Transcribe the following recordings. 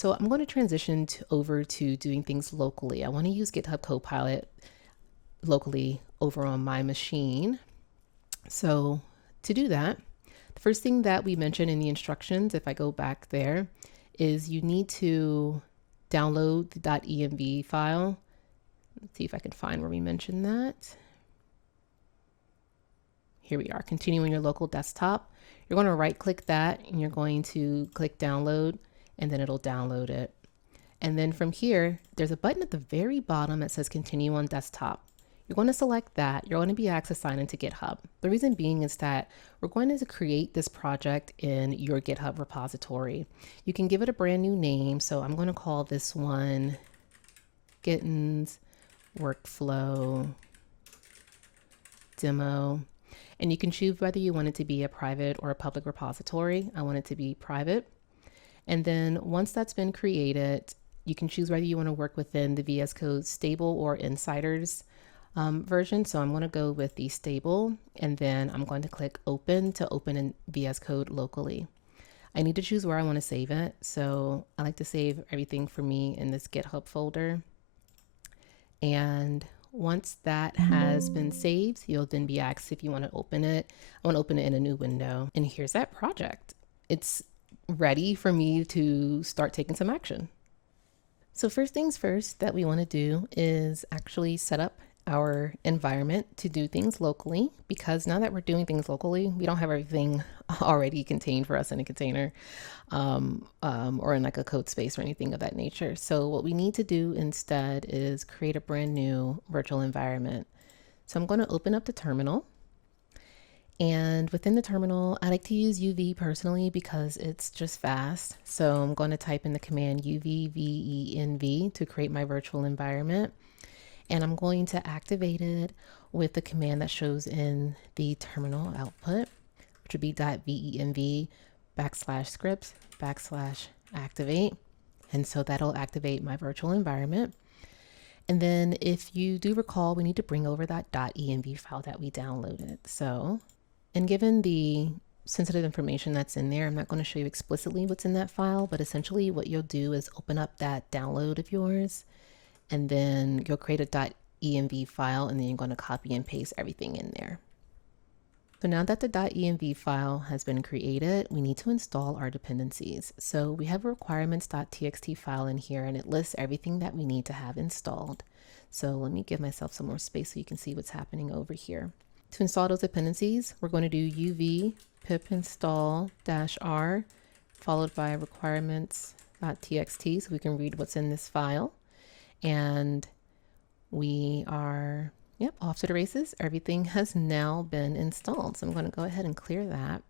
So I'm going to transition over to doing things locally. I want to use GitHub Copilot locally over on my machine. So to do that, the first thing that we mentioned in the instructions, if I go back there, is you need to download the .env file. Let's see if I can find where we mentioned that. Here we are, continue on your local desktop. You're going to right click that and you're going to click download, and then it'll download it. And then from here, there's a button at the very bottom that says continue on desktop. You're going to select that. You're going to be asked to sign into GitHub. The reason being is that we're going to create this project in your GitHub repository. You can give it a brand new name. So I'm going to call this one Gittins Workflow Demo. And you can choose whether you want it to be a private or a public repository. I want it to be private. And then once that's been created, you can choose whether you want to work within the VS Code stable or insiders version. So I'm going to go with the stable, and then I'm going to click open to open in VS Code locally. I need to choose where I want to save it. So I like to save everything for me in this GitHub folder. And once that has been saved, you'll then be asked if you want to open it. I want to open it in a new window. And here's that project. It's ready for me to start taking some action. So first things first that we want to do is actually set up our environment to do things locally, because now that we're doing things locally, we don't have everything already contained for us in a container or in like a code space or anything of that nature. So what we need to do instead is create a brand new virtual environment. So I'm going to open up the terminal. And within the terminal, I like to use UV personally because it's just fast. So I'm going to type in the command UVVENV to create my virtual environment. And I'm going to activate it with the command that shows in the terminal output, which would be .venv /scripts /activate. And so that'll activate my virtual environment. And then if you do recall, we need to bring over that .env file that we downloaded. So, and given the sensitive information that's in there, I'm not going to show you explicitly what's in that file, but essentially what you'll do is open up that download of yours, and then you'll create a .env file, and then you're going to copy and paste everything in there. So now that the .env file has been created, we need to install our dependencies. So we have a requirements.txt file in here, and it lists everything that we need to have installed. So let me give myself some more space so you can see what's happening over here. To install those dependencies, we're going to do uv pip install -r followed by requirements.txt so we can read what's in this file. And we are, off to the races. Everything has now been installed. So I'm going to go ahead and clear that.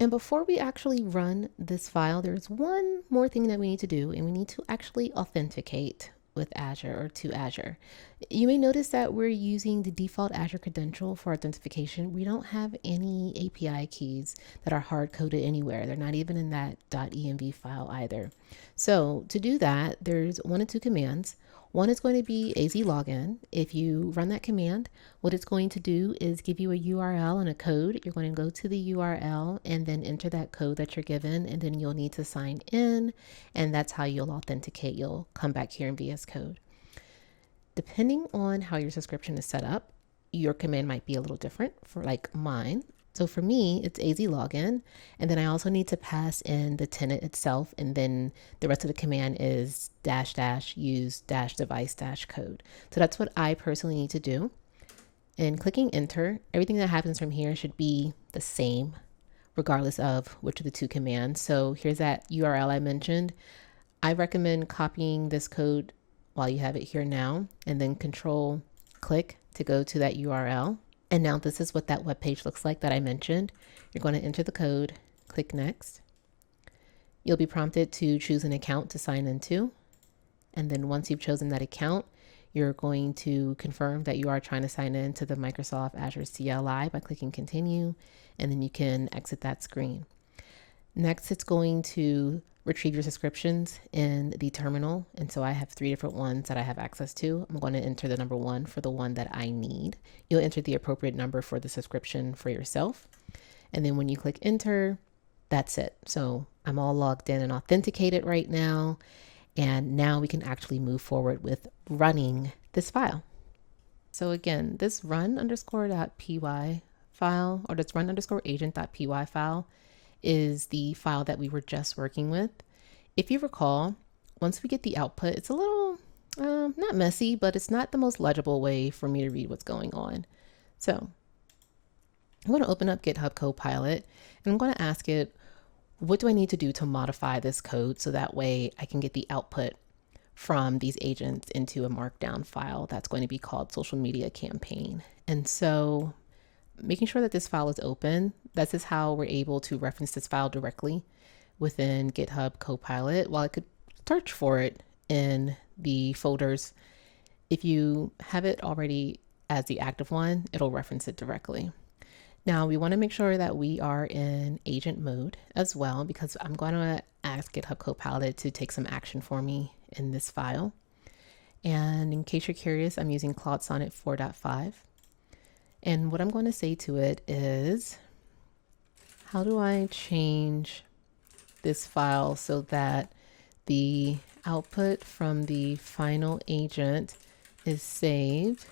And before we actually run this file, there's one more thing that we need to do, and we need to actually authenticate with Azure or to Azure. You may notice that we're using the default Azure credential for authentication. We don't have any API keys that are hard coded anywhere. They're not even in that .env file either. So to do that, there's one of two commands. One is going to be AZ login. If you run that command, what it's going to do is give you a URL and a code. You're going to go to the URL and then enter that code that you're given, and then you'll need to sign in, and that's how you'll authenticate. You'll come back here in VS Code. Depending on how your subscription is set up, your command might be a little different for like mine. So for me, it's AZ login, and then I also need to pass in the tenant itself, and then the rest of the command is -- use -device -code. So that's what I personally need to do. And clicking enter, everything that happens from here should be the same, regardless of which of the two commands. So here's that URL I mentioned. I recommend copying this code while you have it here now, and then control click to go to that URL. And now this is what that web page looks like that I mentioned. You're going to enter the code, click next. You'll be prompted to choose an account to sign into. And then once you've chosen that account, you're going to confirm that you are trying to sign in to the Microsoft Azure CLI by clicking continue, and then you can exit that screen. Next, it's going to retrieve your subscriptions in the terminal. And so I have 3 different ones that I have access to. I'm going to enter the number 1 for the one that I need. You'll enter the appropriate number for the subscription for yourself. And then when you click enter, that's it. So I'm all logged in and authenticated right now. And now we can actually move forward with running this file. So again, this run_.py file, or this run_agent.py file, is the file that we were just working with. If you recall, once we get the output, it's a little, not messy, but it's not the most legible way for me to read what's going on. So I'm going to open up GitHub Copilot, and I'm going to ask it, what do I need to do to modify this code so that way I can get the output from these agents into a markdown file that's going to be called social media campaign. And so making sure that this file is open, this is how we're able to reference this file directly within GitHub Copilot. While I could search for it in the folders, if you have it already as the active one, it'll reference it directly. Now we want to make sure that we are in agent mode as well, because I'm going to ask GitHub Copilot to take some action for me in this file. And in case you're curious, I'm using Claude Sonnet 4.5. And what I'm going to say to it is, how do I change this file so that the output from the final agent is saved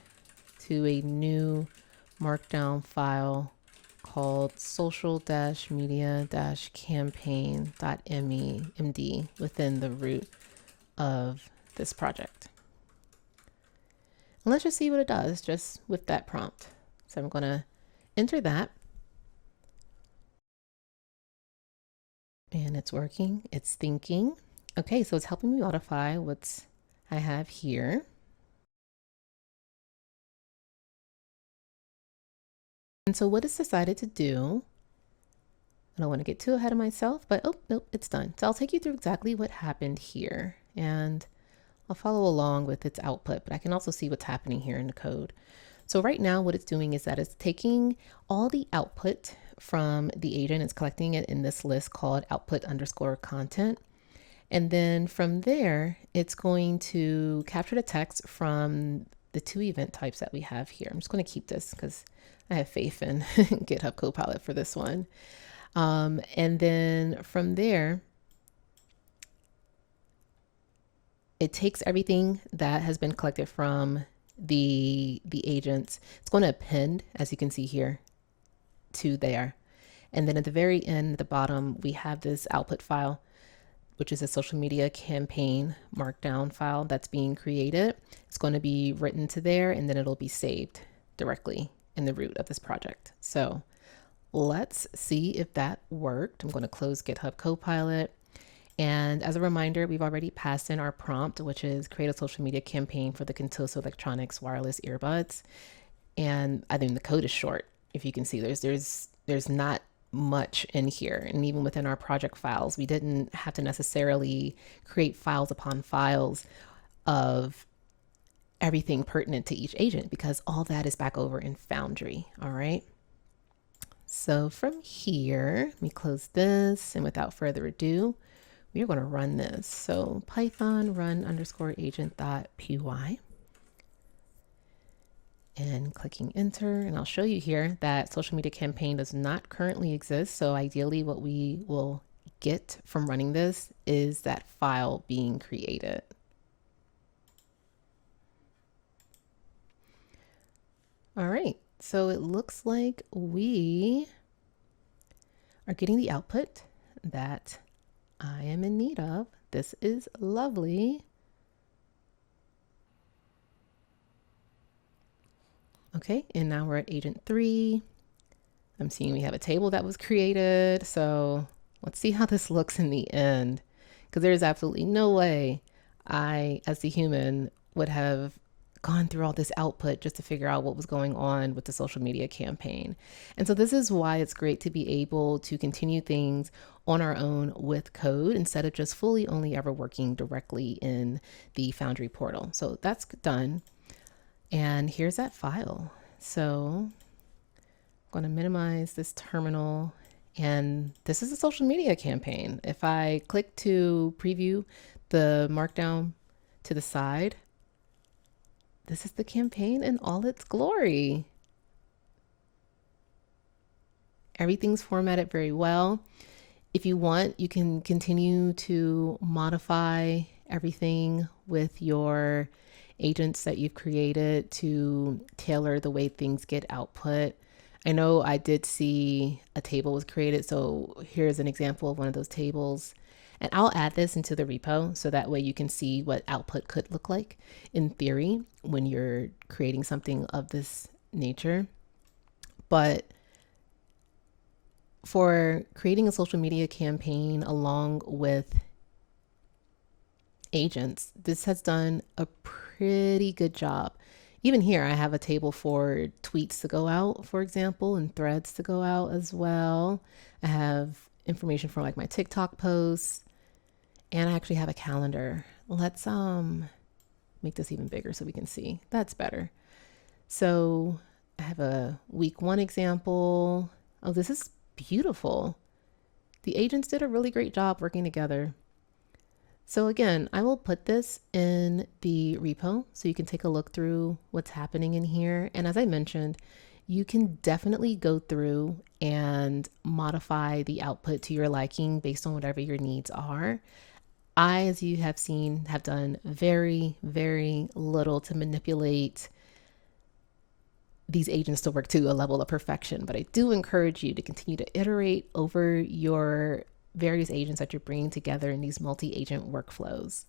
to a new markdown file called social-media-campaign.md within the root of this project. And let's just see what it does just with that prompt. So I'm going to enter that. And it's working, it's thinking. Okay, so it's helping me modify what I have here. And so what it's decided to do, I don't want to get too ahead of myself, but oh, nope, it's done. So I'll take you through exactly what happened here, and I'll follow along with its output, but I can also see what's happening here in the code. So right now what it's doing is that it's taking all the output from the agent, it's collecting it in this list called output_content. And then from there, it's going to capture the text from the two event types that we have here. I'm just going to keep this because I have faith in GitHub Copilot for this one. And then from there, it takes everything that has been collected from the agents. It's going to append, as you can see here, to there. And then at the very end, at the bottom, we have this output file, which is a social media campaign markdown file that's being created. It's going to be written to there, and then it'll be saved directly in the root of this project. So let's see if that worked. I'm going to close GitHub Copilot. And as a reminder, we've already passed in our prompt, which is create a social media campaign for the Contoso Electronics wireless earbuds. And I think the code is short. If you can see, there's not much in here. And even within our project files, we didn't have to necessarily create files upon files of everything pertinent to each agent, because all that is back over in Foundry. All right. So from here, let me close this, and without further ado, we are going to run this. So Python run_agent.py, and clicking enter, and I'll show you here that social media campaign does not currently exist. So ideally what we will get from running this is that file being created. All right, so it looks like we are getting the output that I am in need of. This is lovely. Okay, and now we're at agent 3. I'm seeing we have a table that was created. So let's see how this looks in the end, because there's absolutely no way I, as the human, would have gone through all this output just to figure out what was going on with the social media campaign. And so this is why it's great to be able to continue things on our own with code instead of just fully only ever working directly in the Foundry portal. So that's done. And here's that file. So I'm going to minimize this terminal, and this is a social media campaign. If I click to preview the markdown to the side, this is the campaign in all its glory. Everything's formatted very well. If you want, you can continue to modify everything with your agents that you've created to tailor the way things get output. I know I did see a table was created, so here's an example of one of those tables. And I'll add this into the repo so that way you can see what output could look like in theory when you're creating something of this nature. But for creating a social media campaign along with agents, this has done a pretty good job. Even here, I have a table for tweets to go out, for example, and threads to go out as well. I have information for like my TikTok posts, and I actually have a calendar. Let's make this even bigger so we can see. That's better. So I have a week 1 example. Oh, this is beautiful. The agents did a really great job working together. So again, I will put this in the repo so you can take a look through what's happening in here. And as I mentioned, you can definitely go through and modify the output to your liking based on whatever your needs are. I, as you have seen, have done very, very little to manipulate these agents to work to a level of perfection, but I do encourage you to continue to iterate over your various agents that you're bringing together in these multi-agent workflows.